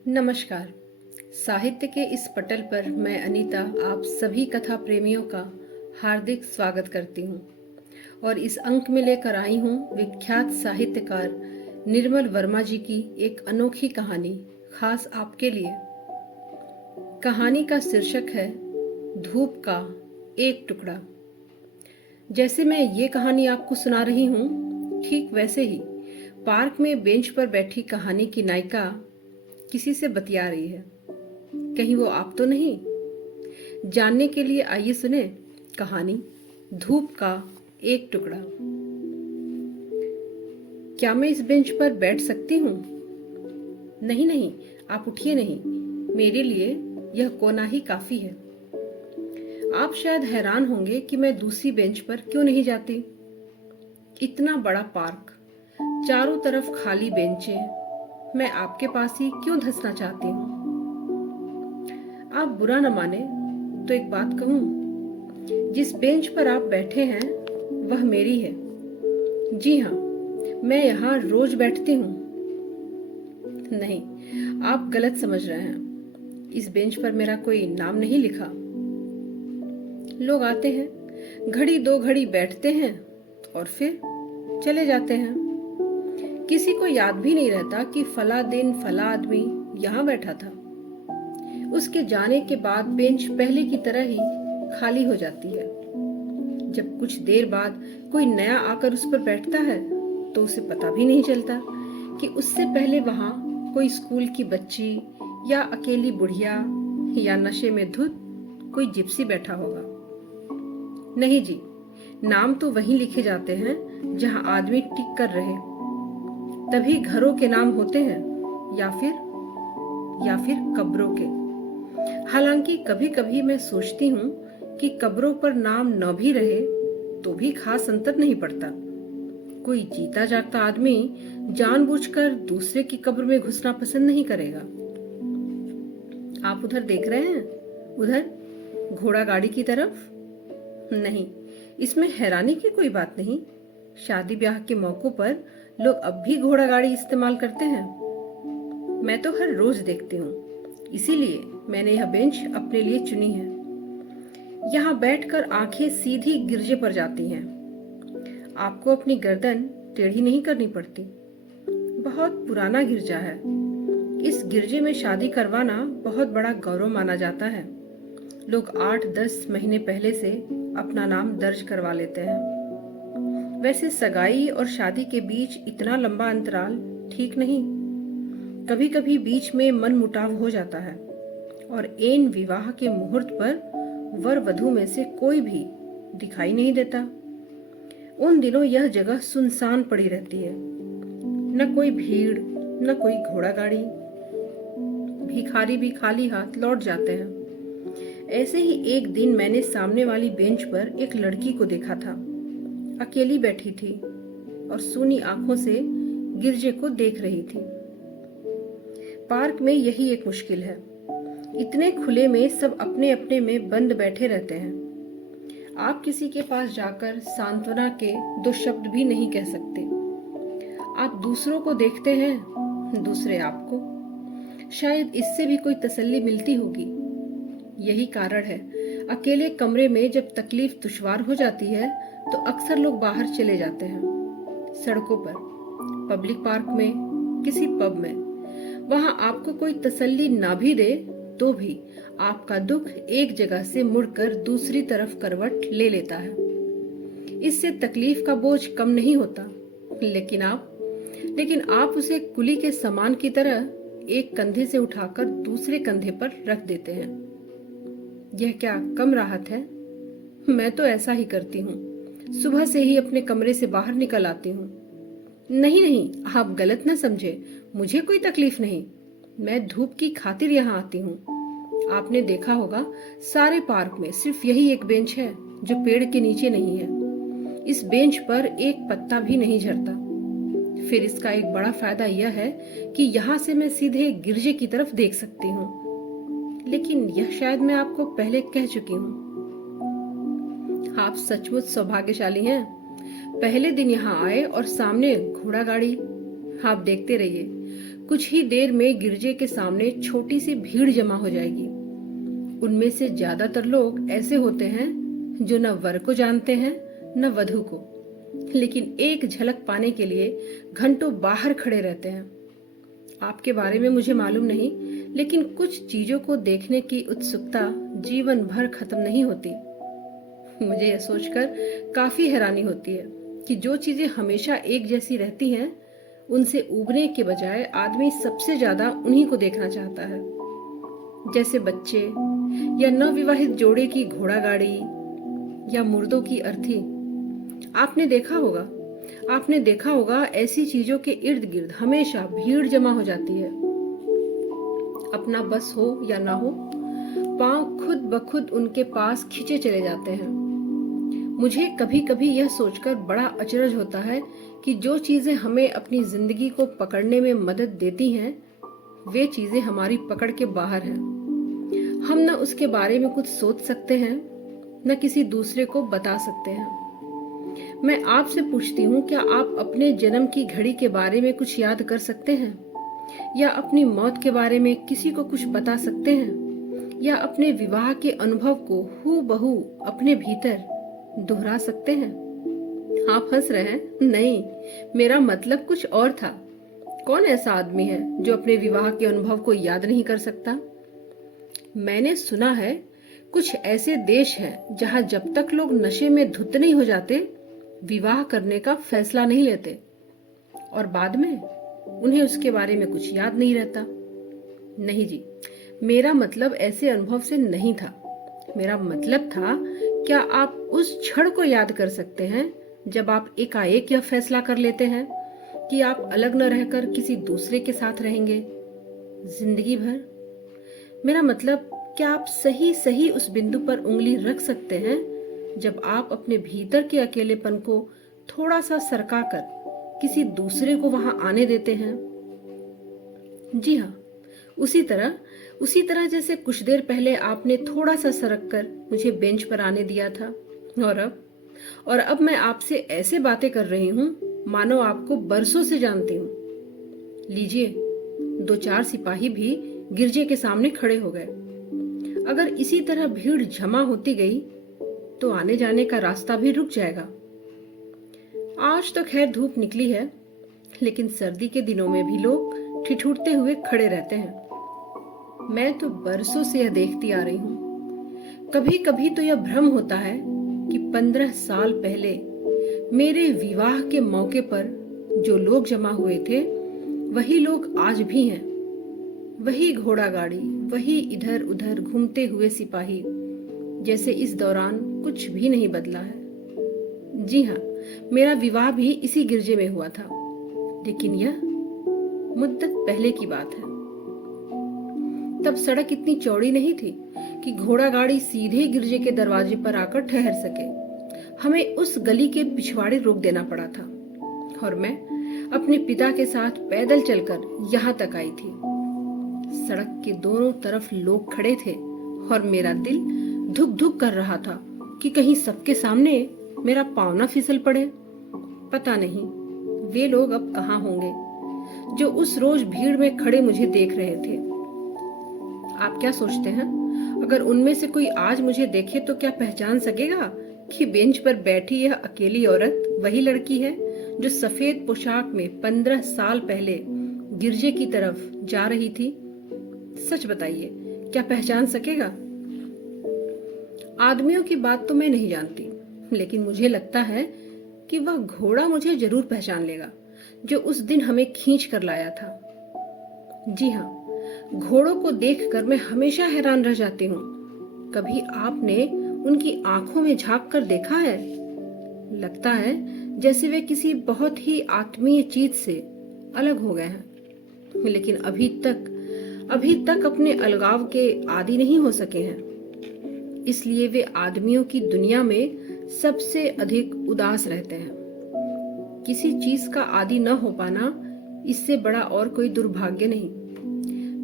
नमस्कार। साहित्य के इस पटल पर मैं अनीता आप सभी कथा प्रेमियों का हार्दिक स्वागत करती हूँ और इस अंक में लेकर आई हूँ विख्यात साहित्यकार निर्मल वर्मा जी की एक अनोखी कहानी खास आपके लिए। कहानी का शीर्षक है धूप का एक टुकड़ा। जैसे मैं ये कहानी आपको सुना रही हूँ, ठीक वैसे ही पार्क में बेंच पर बैठी कहानी की नायिका किसी से बतिया रही है। कहीं वो आप तो नहीं? जानने के लिए आइए सुने कहानी धूप का एक टुकड़ा। क्या मैं इस बेंच पर बैठ सकती हूँ? नहीं नहीं, आप उठिए नहीं, मेरे लिए यह कोना ही काफी है। आप शायद हैरान होंगे कि मैं दूसरी बेंच पर क्यों नहीं जाती। इतना बड़ा पार्क, चारों तरफ खाली बेंचें, मैं आपके पास ही क्यों धंसना चाहती हूँ। आप बुरा न माने तो एक बात कहूँ, जिस बेंच पर आप बैठे हैं वह मेरी है। जी हाँ, मैं यहाँ रोज बैठती हूँ। नहीं, आप गलत समझ रहे हैं। इस बेंच पर मेरा कोई नाम नहीं लिखा। लोग आते हैं, घड़ी दो घड़ी बैठते हैं और फिर चले जाते हैं। किसी को याद भी नहीं रहता कि फला दिन फला आदमी यहाँ बैठा था। उसके जाने के बाद बेंच पहले की तरह ही खाली हो जाती है। जब कुछ देर बाद कोई नया आकर उस पर बैठता है तो उसे पता भी नहीं चलता कि उससे पहले वहां कोई स्कूल की बच्ची या अकेली बुढ़िया या नशे में धुत कोई जिप्सी बैठा होगा। नहीं जी, नाम तो वहीं लिखे जाते हैं जहां आदमी टिक कर रहे। तभी घरों के नाम होते हैं या फिर कब्रों के। हालांकि कभी कभी मैं सोचती हूँ कि कब्रों पर नाम न भी रहे तो भी खास अंतर नहीं पड़ता। कोई जीता जागता आदमी जानबूझकर दूसरे की कब्र में घुसना पसंद नहीं करेगा। आप उधर देख रहे हैं, उधर घोड़ा गाड़ी की तरफ? नहीं, इसमें हैरानी की कोई बात नहीं। शादी ब्याह के मौकों पर लोग अब भी घोड़ा गाड़ी इस्तेमाल करते हैं। मैं तो हर रोज देखती हूँ, इसीलिए मैंने यह बेंच अपने लिए चुनी है। यहाँ बैठकर आंखें सीधी गिरजे पर जाती हैं। आपको अपनी गर्दन टेढ़ी नहीं करनी पड़ती। बहुत पुराना गिरजा है। इस गिरजे में शादी करवाना बहुत बड़ा गौरव माना जाता है। लोग 8-10 महीने पहले से अपना नाम दर्ज करवा लेते हैं। वैसे सगाई और शादी के बीच इतना लंबा अंतराल ठीक नहीं। कभी कभी बीच में मन मुटाव हो जाता है और ऐन विवाह के मुहूर्त पर वर वधू में से कोई भी दिखाई नहीं देता। उन दिनों यह जगह सुनसान पड़ी रहती है। न कोई भीड़, न कोई घोड़ा गाड़ी। भिखारी भी खाली हाथ लौट जाते हैं। ऐसे ही एक दिन मैंने सामने वाली बेंच पर एक लड़की को देखा था। अकेली बैठी थी और सूनी आंखों से गिरजे को देख रही थी। पार्क में यही एक मुश्किल है। इतने खुले में सब अपने अपने में बंद बैठे रहते हैं। आप किसी के पास जाकर सांत्वना के 2 शब्द भी नहीं कह सकते। आप दूसरों को देखते हैं, दूसरे आपको। शायद इससे भी कोई तसल्ली मिलती होगी। यही कारण है अकेले कमरे में जब तकलीफ दुश्वार हो जाती है तो अक्सर लोग बाहर चले जाते हैं। सड़कों पर, पब्लिक पार्क में, किसी पब में। वहां आपको कोई तसल्ली ना भी दे तो भी आपका दुख एक जगह से मुड़कर दूसरी तरफ करवट ले लेता है। इससे तकलीफ का बोझ कम नहीं होता, लेकिन आप उसे कुली के सामान की तरह एक कंधे से उठाकर दूसरे कंधे पर रख देते हैं। यह क्या कम राहत है? मैं तो ऐसा ही करती हूँ। सुबह से ही अपने कमरे से बाहर निकल आती हूँ। नहीं नहीं, आप गलत न समझे, मुझे कोई तकलीफ नहीं। मैं धूप की खातिर यहाँ आती हूँ। आपने देखा होगा सारे पार्क में सिर्फ यही एक बेंच है जो पेड़ के नीचे नहीं है। इस बेंच पर एक पत्ता भी नहीं झरता। फिर इसका एक बड़ा फायदा यह है कि यहाँ से मैं सीधे गिरजे की तरफ देख सकती हूँ। लेकिन यह शायद मैं आपको पहले कह चुकी हूँ। आप सचमुच सौभाग्यशाली हैं। पहले दिन यहाँ आए और सामने घोड़ा गाड़ी। आप देखते रहिए, कुछ ही देर में गिरजे के सामने छोटी सी भीड़ जमा हो जाएगी। उनमें से ज्यादातर लोग ऐसे होते हैं जो न वर को जानते हैं न वधू को, लेकिन एक झलक पाने के लिए घंटों बाहर खड़े रहते हैं। आपके बारे में मुझे मालूम नहीं, लेकिन कुछ चीजों को देखने की उत्सुकता जीवन भर खत्म नहीं होती। मुझे यह सोचकर काफी हैरानी होती है कि जो चीजें हमेशा एक जैसी रहती हैं, उनसे उबरने के बजाय आदमी सबसे ज्यादा उन्हीं को देखना चाहता है। जैसे बच्चे या नवविवाहित जोड़े की घोड़ा गाड़ी या मुर्दों की अर्थी। आपने देखा होगा ऐसी चीजों के इर्द गिर्द हमेशा भीड़ जमा हो जाती है। अपना बस हो या ना हो, पांव खुद ब खुद उनके पास खींचे चले जाते हैं। मुझे कभी कभी यह सोचकर बड़ा अचरज होता है कि जो चीजें हमें अपनी जिंदगी को पकड़ने में मदद देती हैं, वे चीजें हमारी पकड़ के बाहर हैं। हम न उसके बारे में कुछ सोच सकते हैं, न किसी दूसरे को बता सकते हैं। मैं आपसे पूछती हूँ, क्या आप अपने जन्म की घड़ी के बारे में कुछ याद कर सकते हैं? या अपनी मौत के बारे में किसी को कुछ बता सकते हैं? या अपने विवाह के अनुभव को हूबहू अपने भीतर दोहरा सकते हैं? आप हंस रहे हैं? नहीं, मेरा मतलब कुछ और था। कौन ऐसा आदमी है जो अपने विवाह के अनुभव को याद नहीं कर सकता? मैंने सुना है कुछ ऐसे देश हैं जहां जब तक लोग नशे में धुत नहीं हो जाते, विवाह करने का फैसला नहीं लेते, और बाद में उन्हें उसके बारे में कुछ याद नहीं रहता। नहीं जी, मेरा मतलब ऐसे अनुभव से नहीं था। मेरा मतलब था, क्या आप उस क्षण को याद कर सकते हैं जब आप एकाएक यह फैसला कर लेते हैं कि आप अलग न रहकर किसी दूसरे के साथ रहेंगे जिंदगी भर? मेरा मतलब, क्या आप सही उस बिंदु पर उंगली रख सकते हैं जब आप अपने भीतर के अकेलेपन को थोड़ा सा सरका कर किसी दूसरे को वहां आने देते हैं? जी हाँ, उसी तरह जैसे कुछ देर पहले आपने थोड़ा सा सरक कर मुझे बेंच पर आने दिया था। और अब मैं आपसे ऐसे बातें कर रही हूँ मानो आपको बरसों से जानती हूँ। लीजिए, 2-4 सिपाही भी गिरजे के सामने खड़े हो गए। अगर इसी तरह भीड़ जमा होती गई तो आने जाने का रास्ता भी रुक जाएगा। आज तो खैर धूप निकली है, लेकिन सर्दी के दिनों में भी लोग ठिठुरते हुए खड़े रहते हैं। मैं तो बरसों से यह देखती आ रही हूँ। कभी कभी तो यह भ्रम होता है कि 15 साल पहले मेरे विवाह के मौके पर जो लोग जमा हुए थे, वही लोग आज भी हैं। वही घोड़ा गाड़ी, वही इधर उधर घूमते हुए सिपाही, जैसे इस दौरान कुछ भी नहीं बदला है। जी हाँ, मेरा विवाह भी इसी गिरजे में हुआ था, लेकिन यह मुद्दत पहले की बात है। तब सड़क इतनी चौड़ी नहीं थी कि घोड़ा गाड़ी सीधे गिरजे के दरवाजे पर आकर ठहर सके। हमें उस गली के पिछवाड़े रोक देना पड़ा था, और मैं अपने पिता के साथ पैदल चलकर यहाँ तक आई थी। सड़क के दोनों तरफ लोग खड़े थे और मेरा दिल धुक धुक कर रहा था कि कहीं सबके सामने मेरा पाँव न फिसल पड़े। पता नहीं वे लोग अब कहाँ होंगे जो उस रोज भीड़ में खड़े मुझे देख रहे थे। आप क्या सोचते हैं, अगर उनमें से कोई आज मुझे देखे तो क्या पहचान सकेगा कि बेंच पर बैठी यह अकेली औरत वही लड़की है जो सफेद पोशाक में 15 साल पहले गिरजे की तरफ जा रही थी? सच बताइए, क्या पहचान सकेगा? आदमियों की बात तो मैं नहीं जानती, लेकिन मुझे लगता है कि वह घोड़ा मुझे जरूर पहचान लेगा जो उस दिन हमें खींच कर लाया था। जी हाँ, घोड़ों को देखकर मैं हमेशा हैरान रह जाती हूँ। कभी आपने उनकी आंखों में झांक कर देखा है? लगता है जैसे वे किसी बहुत ही आत्मीय चीज से अलग हो गए हैं, लेकिन अभी तक अपने अलगाव के आदी नहीं हो सके हैं। इसलिए वे आदमियों की दुनिया में सबसे अधिक उदास रहते हैं। किसी चीज का आदी न हो पाना, इससे बड़ा और कोई दुर्भाग्य नहीं।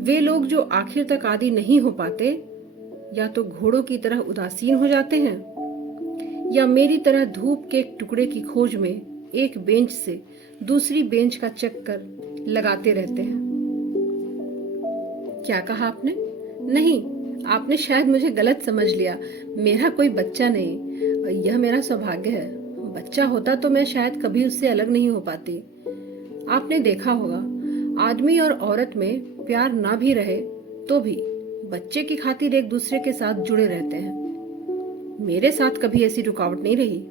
वे लोग जो आखिर तक आदी नहीं हो पाते, या तो घोड़ों की तरह उदासीन हो जाते हैं, या मेरी तरह धूप के एक टुकड़े की खोज में एक बेंच से दूसरी बेंच का चक्कर लगाते रहते हैं। क्या कहा आपने? नहीं, आपने शायद मुझे गलत समझ लिया। मेरा कोई बच्चा नहीं, यह मेरा सौभाग्य है। बच्चा होता तो मैं शायद कभी उससे अलग नहीं हो पाती। आपने देखा होगा, आदमी और औरत में प्यार ना भी रहे तो भी बच्चे की खातिर एक दूसरे के साथ जुड़े रहते हैं। मेरे साथ कभी ऐसी रुकावट नहीं रही।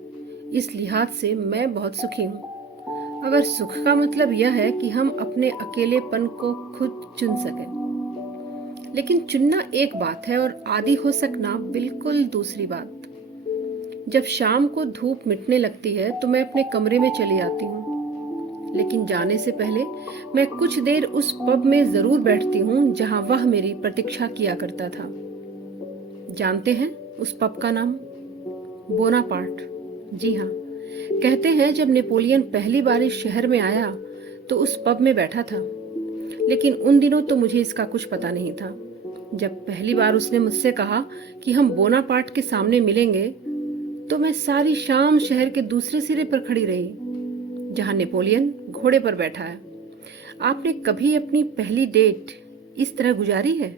इस लिहाज से मैं बहुत सुखी हूँ। अगर सुख का मतलब यह है कि हम अपने अकेलेपन को खुद चुन सकें। लेकिन चुनना एक बात है और आदी हो सकना बिल्कुल दूसरी बात। जब शाम को धूप मिटने लगती है तो मैं अपने कमरे में चली आती हूँ, लेकिन जाने से पहले मैं कुछ देर उस पब में जरूर बैठती हूँ जहाँ वह मेरी प्रतीक्षा किया करता था। जानते हैं उस पब का नाम? बोनापार्ट। जी हाँ, कहते हैं जब नेपोलियन पहली बार इस शहर में आया तो उस पब में बैठा था। लेकिन उन दिनों तो मुझे इसका कुछ पता नहीं था। जब पहली बार उसने मुझसे कहा कि हम बोनापार्ट के सामने मिलेंगे तो मैं सारी शाम शहर के दूसरे सिरे पर खड़ी रही जहां नेपोलियन घोड़े पर बैठा है। आपने कभी अपनी पहली डेट इस तरह गुजारी है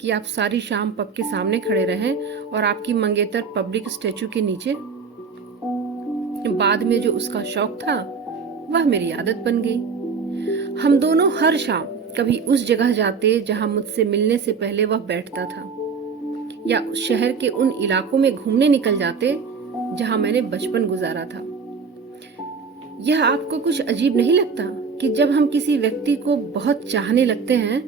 कि आप सारी शाम पब के सामने खड़े रहें और आपकी मंगेतर पब्लिक स्टैचू के नीचे? बाद में जो उसका शौक था वह मेरी आदत बन गई। हम दोनों हर शाम कभी उस जगह जाते जहां मुझसे मिलने से पहले वह बैठता था, या शहर के उन इलाकों में घूमने निकल जाते जहां मैंने बचपन गुजारा था। यह आपको कुछ अजीब नहीं लगता कि जब हम किसी व्यक्ति को बहुत चाहने लगते हैं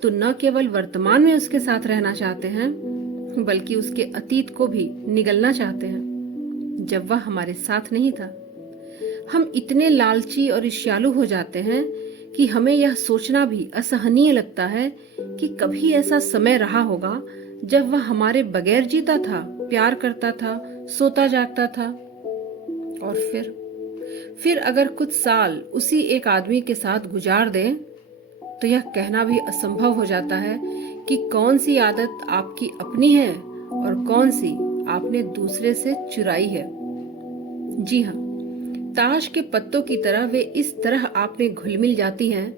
तो न केवल वर्तमान में उसके साथ रहना चाहते हैं बल्कि उसके अतीत को भी निगलना चाहते हैं जब वह हमारे साथ नहीं था। हम इतने लालची और ईर्ष्यालु हो जाते हैं कि हमें यह सोचना भी असहनीय लगता है कि कभी ऐसा समय रहा होगा जब वह हमारे बगैर जीता था, प्यार करता था, सोता जागता था। और फिर अगर कुछ साल उसी एक आदमी के साथ गुजार दें तो यह कहना भी असंभव हो जाता है कि कौन सी आदत आपकी अपनी है और कौन सी आपने दूसरे से चुराई है। जी हाँ, ताश के पत्तों की तरह वे इस तरह आप में घुल मिल जाती हैं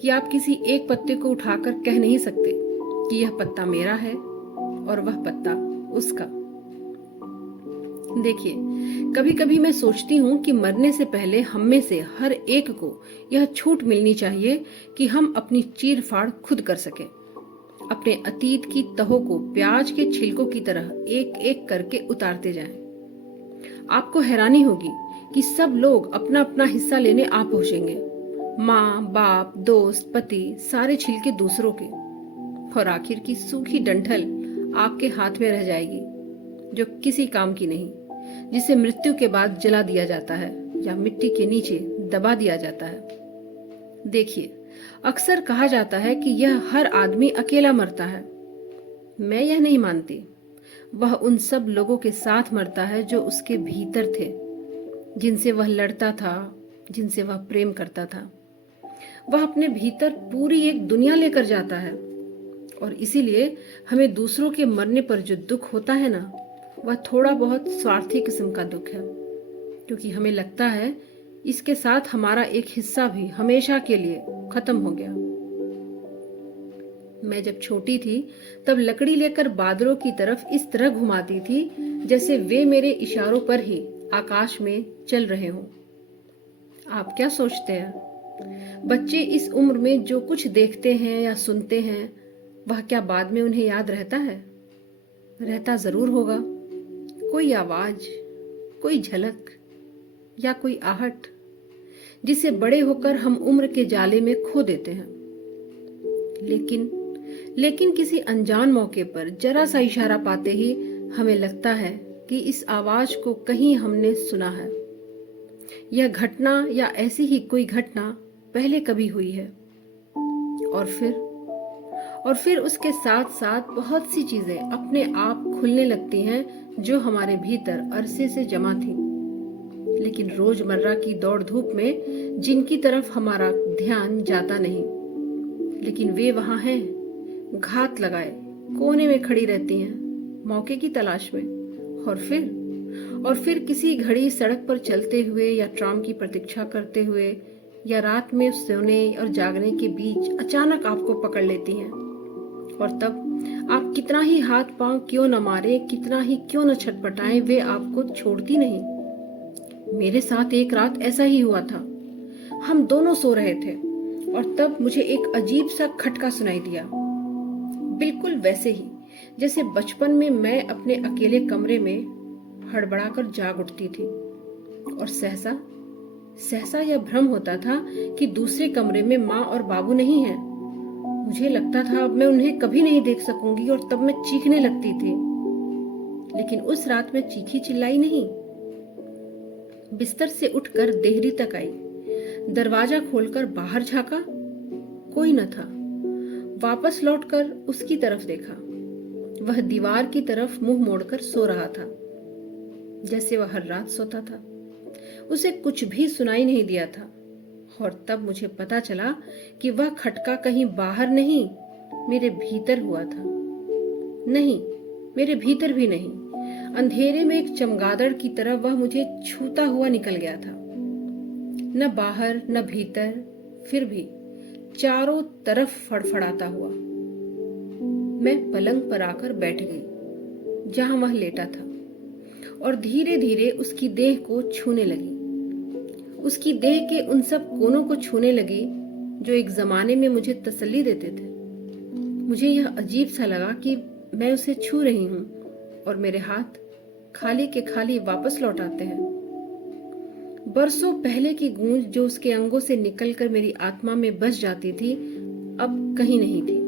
कि आप किसी एक पत्ते को उठाकर कह नहीं सकते कि यह पत्ता मेरा है और वह पत्ता उसका। देखिए, कभी कभी मैं सोचती हूँ कि मरने से पहले हम में से हर एक को यह छूट मिलनी चाहिए कि हम अपनी चीर फाड़ खुद कर सकें, अपने अतीत की तहों को प्याज के छिलकों की तरह एक एक करके उतारते जाएं। आपको हैरानी होगी कि सब लोग अपना अपना हिस्सा लेने आ पहुंचेंगे। माँ, बाप, दोस्त, पति, सारे छिलके दूसरों के, और आखिर की सूखी डंठल आपके हाथ में रह जाएगी जो किसी काम की नहीं, जिसे मृत्यु के बाद जला दिया जाता है या मिट्टी के नीचे दबा दिया जाता है। देखिए, अक्सर कहा जाता है कि यह हर आदमी अकेला मरता है। मैं यह नहीं मानती। वह उन सब लोगों के साथ मरता है जो उसके भीतर थे, जिनसे वह लड़ता था, जिनसे वह प्रेम करता था। वह अपने भीतर पूरी एक दुनिया लेकर जाता है, और इसीलिए हमें दूसरों के मरने पर जो दुख होता है ना, वह थोड़ा बहुत स्वार्थी किस्म का दुख है, क्योंकि हमें लगता है इसके साथ हमारा एक हिस्सा भी हमेशा के लिए खत्म हो गया। मैं जब छोटी थी तब लकड़ी लेकर बादलों की तरफ इस तरह घुमाती थी जैसे वे मेरे इशारों पर ही आकाश में चल रहे हों। आप क्या सोचते हैं? बच्चे इस उम्र में जो कुछ देखते हैं या सुनते हैं वह क्या बाद में उन्हें याद रहता है? रहता जरूर होगा। कोई आवाज, कोई झलक या कोई आहट जिसे बड़े होकर हम उम्र के जाले में खो देते हैं। लेकिन किसी अनजान मौके पर जरा सा इशारा पाते ही हमें लगता है कि इस आवाज को कहीं हमने सुना है। यह घटना या ऐसी ही कोई घटना पहले कभी हुई है। और फिर उसके साथ साथ बहुत सी चीजें अपने आप खुलने लगती हैं जो हमारे भीतर अरसे से जमा थी, लेकिन रोजमर्रा की दौड़ धूप में जिनकी तरफ हमारा ध्यान जाता नहीं, लेकिन वे वहां हैं, घात लगाए कोने में खड़ी रहती हैं, मौके की तलाश में। और फिर किसी घड़ी सड़क पर चलते हुए या ट्राम की प्रतीक्षा करते हुए या रात में सोने और जागने के बीच अचानक आपको पकड़ लेती हैं। और तब आप कितना ही हाथ पांव क्यों न मारे, कितना ही क्यों न छटपटाएं, वे आपको छोड़ती नहीं। मेरे साथ एक रात ऐसा ही हुआ था। हम दोनों सो रहे थे और तब मुझे एक अजीब सा खटका सुनाई दिया, बिल्कुल वैसे ही जैसे बचपन में मैं अपने अकेले कमरे में हड़बड़ाकर जाग उठती थी। और सहसा सहसा यह भ्रम होता था कि दूसरे कमरे में माँ और बाबू नहीं हैं। मुझे लगता था अब मैं उन्हें कभी नहीं देख सकूंगी और तब मैं चीखने लगती थी। लेकिन उस रात मैं चीखी चिल्लाई नहीं। बिस्तर से उठकर देहरी तक आई, दरवाजा खोलकर बाहर झांका, कोई न था। वापस लौटकर उसकी तरफ देखा। वह दीवार की तरफ मुंह मोड़कर सो रहा था, जैसे वह हर रात सोता था। उसे कुछ भी सुनाई नहीं दिया था। और तब मुझे पता चला कि वह खटका कहीं बाहर नहीं, मेरे भीतर हुआ था। नहीं, मेरे भीतर भी नहीं, अंधेरे में एक चमगादड़ की तरह वह मुझे छूता हुआ निकल गया था। न बाहर न भीतर, फिर भी चारों तरफ फड़फड़ाता हुआ। मैं पलंग पर आकर बैठ गई जहां वह लेटा था और धीरे धीरे उसकी देह को छूने लगी। उसकी देह के उन सब कोनों को छूने लगी जो एक जमाने में मुझे तसल्ली देते थे। मुझे यह अजीब सा लगा कि मैं उसे छू रही हूं और मेरे हाथ खाली के खाली वापस लौट आते हैं। बरसों पहले की गूंज जो उसके अंगों से निकलकर मेरी आत्मा में बस जाती थी, अब कहीं नहीं थी।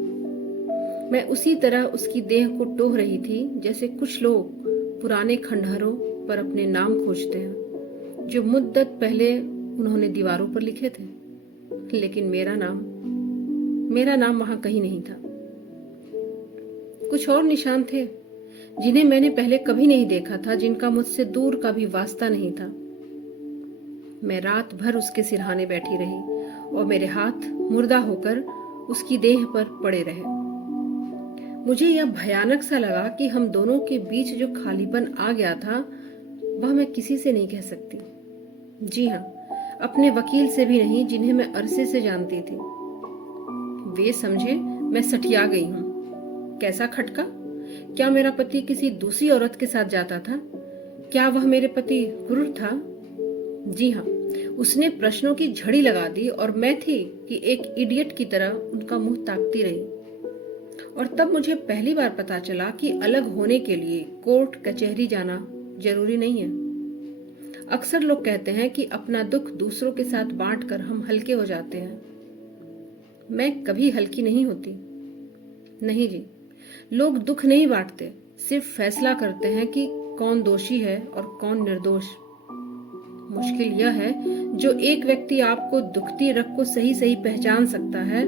मैं उसी तरह उसकी देह को टोह रही थी जैसे कुछ लोग पुराने खंडहरों पर अपने नाम खोजते हैं जो मुद्दत पहले उन्होंने दीवारों पर लिखे थे। लेकिन मेरा नाम वहां कहीं नहीं था। कुछ और निशान थे जिन्हें मैंने पहले कभी नहीं देखा था, जिनका मुझसे दूर का भी वास्ता नहीं था। मैं रात भर उसके सिरहाने बैठी रही और मेरे हाथ मुर्दा होकर उसकी देह पर पड़े रहे। मुझे यह भयानक सा लगा कि हम दोनों के बीच जो खालीपन आ गया था वह मैं किसी से नहीं कह सकती। जी हाँ, अपने वकील से भी नहीं, जिन्हें मैं अरसे से जानती थी। वे समझे मैं सठिया गई हूँ। कैसा खटका? क्या मेरा पति किसी दूसरी औरत के साथ जाता था? क्या वह मेरे पति क्रूर था? जी हाँ, उसने प्रश्नों की झड़ी लगा दी और मैं थी कि एक इडियट की तरह उनका मुंह ताकती रही। और तब मुझे पहली बार पता चला कि अलग होने के लिए कोर्ट कचहरी जाना जरूरी नहीं है। अक्सर लोग कहते हैं कि अपना दुख दूसरों के साथ बांटकर हम हल्के हो जाते हैं। मैं कभी हल्की नहीं होती। नहीं जी, लोग दुख नहीं बांटते, सिर्फ फैसला करते हैं कि कौन दोषी है और कौन निर्दोष। मुश्किल यह है जो एक व्यक्ति आपको दुखती रग को सही सही पहचान सकता है,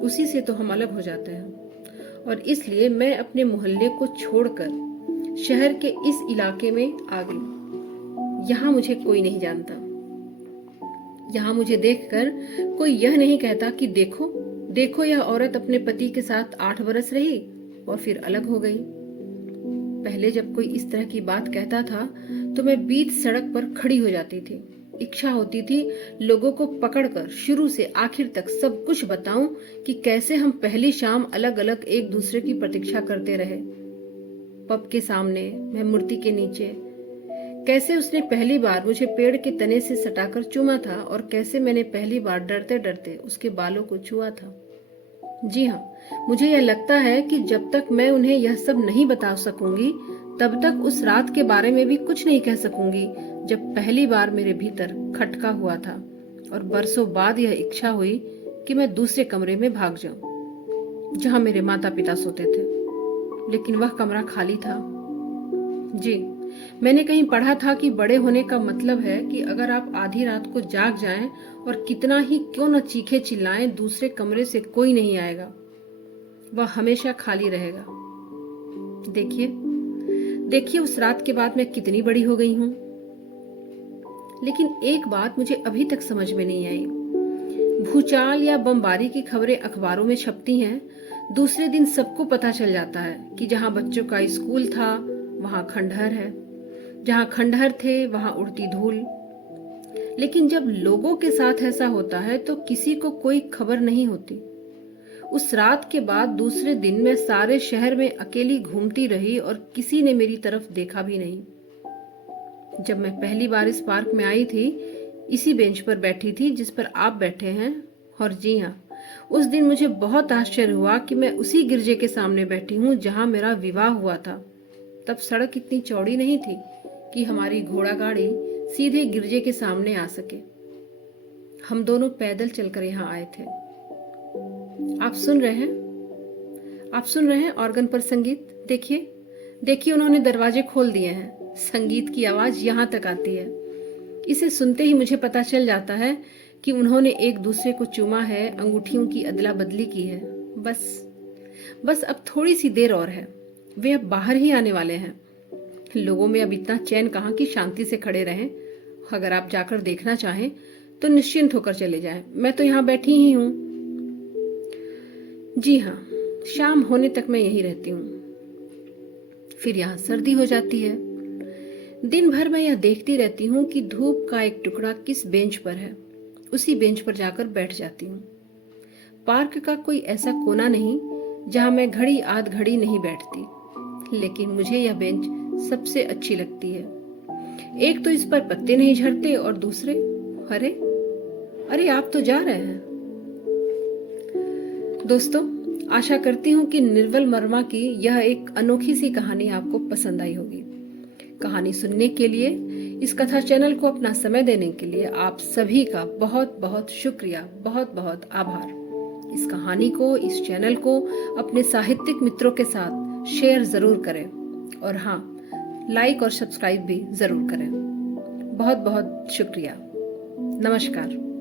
उसी से तो हम अलग हो जाते हैं। और इसलिए मैं अपने मोहल्ले को छोड़कर शहर के इस इलाके में आ गई। यहाँ मुझे कोई नहीं जानता। यहाँ मुझे देखकर कोई यह नहीं कहता कि देखो देखो, यह औरत अपने पति के साथ 8 बरस रही और फिर अलग हो गई। पहले जब कोई इस तरह की बात कहता था तो मैं बीच सड़क पर खड़ी हो जाती थी। इच्छा होती थी लोगों को पकड़कर शुरू से आखिर तक सब कुछ बताऊं कि कैसे हम पहली शाम अलग अलग एक दूसरे की प्रतीक्षा करते रहे। पब के सामने, मैं मूर्ति के नीचे, कैसे उसने पहली बार मुझे पेड़ के तने से सटाकर चूमा था और कैसे मैंने पहली बार डरते डरते उसके बालों को छुआ था। जी हाँ, मुझे यह लगता है कि जब तक मैं उन्हें यह सब नहीं बता सकूंगी तब तक उस रात के बारे में भी कुछ नहीं कह सकूंगी जब पहली बार मेरे भीतर खटका हुआ था और बरसों बाद यह इच्छा हुई कि मैं दूसरे कमरे में भाग जाऊं जहां मेरे माता पिता सोते थे। लेकिन वह कमरा खाली था। जी, मैंने कहीं पढ़ा था कि बड़े होने का मतलब है कि अगर आप आधी रात को जाग जाएं और कितना ही क्यों न चीखे चिल्लाएं, दूसरे कमरे से कोई नहीं आएगा, वह हमेशा खाली रहेगा। देखिए देखिए, उस रात के बाद मैं कितनी बड़ी हो गई हूं। लेकिन एक बात मुझे अभी तक समझ में नहीं आई। भूचाल या बमबारी की खबरें अखबारों में छपती हैं, दूसरे दिन सबको पता चल जाता है कि जहां बच्चों का स्कूल था वहां खंडहर है, जहां खंडहर थे वहां उड़ती धूल। लेकिन जब लोगों के साथ ऐसा होता है तो किसी को कोई खबर नहीं होती। उस रात के बाद दूसरे दिन मैं सारे शहर में अकेली घूमती रही और किसी ने मेरी तरफ देखा भी नहीं। जब मैं पहली बार इस पार्क में आई थी, इसी बेंच पर बैठी थी जिस पर आप बैठे हैं, और जी हाँ, उस दिन मुझे बहुत आश्चर्य हुआ कि मैं उसी गिरजे के सामने बैठी हूँ जहाँ मेरा विवाह हुआ था। तब सड़क इतनी चौड़ी नहीं थी कि हमारी घोड़ा गाड़ी सीधे गिरजे के सामने आ सके। हम दोनों पैदल चलकर यहाँ आए थे। आप सुन रहे हैं? आप सुन रहे हैं ऑर्गन पर संगीत? देखिए देखिए, उन्होंने दरवाजे खोल दिए हैं। संगीत की आवाज यहाँ तक आती है। इसे सुनते ही मुझे पता चल जाता है कि उन्होंने एक दूसरे को चूमा है, अंगूठियों की अदला बदली की है। बस अब थोड़ी सी देर और है, वे अब बाहर ही आने वाले हैं। लोगों में अब इतना चैन कहाँ कि शांति से खड़े रहें। अगर आप जाकर देखना चाहें तो निश्चिंत होकर चले जाएं। मैं तो यहाँ बैठी ही हूँ। जी हाँ, शाम होने तक मैं यहीं रहती हूँ। फिर यहाँ सर्दी हो जाती है। दिन भर मैं यह देखती रहती हूँ कि धूप का एक टुकड़ा किस बेंच पर है। उसी बेंच पर जाकर बैठ जाती हूँ। पार्क का कोई ऐसा कोना नहीं जहाँ मैं घड़ी आध घड़ी नहीं बैठती, लेकिन मुझे यह बेंच सबसे अच्छी लगती है। एक तो इस पर पत्ते नहीं झड़ते और दूसरे, अरे अरे, आप तो जा रहे हैं। दोस्तों, आशा करती हूँ कि निर्मल वर्मा की यह एक अनोखी सी कहानी आपको पसंद आई होगी। कहानी सुनने के लिए, इस कथा चैनल को अपना समय देने के लिए आप सभी का बहुत बहुत शुक्रिया, बहुत बहुत आभार। इस कहानी को, इस चैनल को अपने साहित्यिक मित्रों के साथ शेयर जरूर करें, और हाँ, लाइक और सब्सक्राइब भी जरूर करें। बहुत बहुत शुक्रिया। नमस्कार।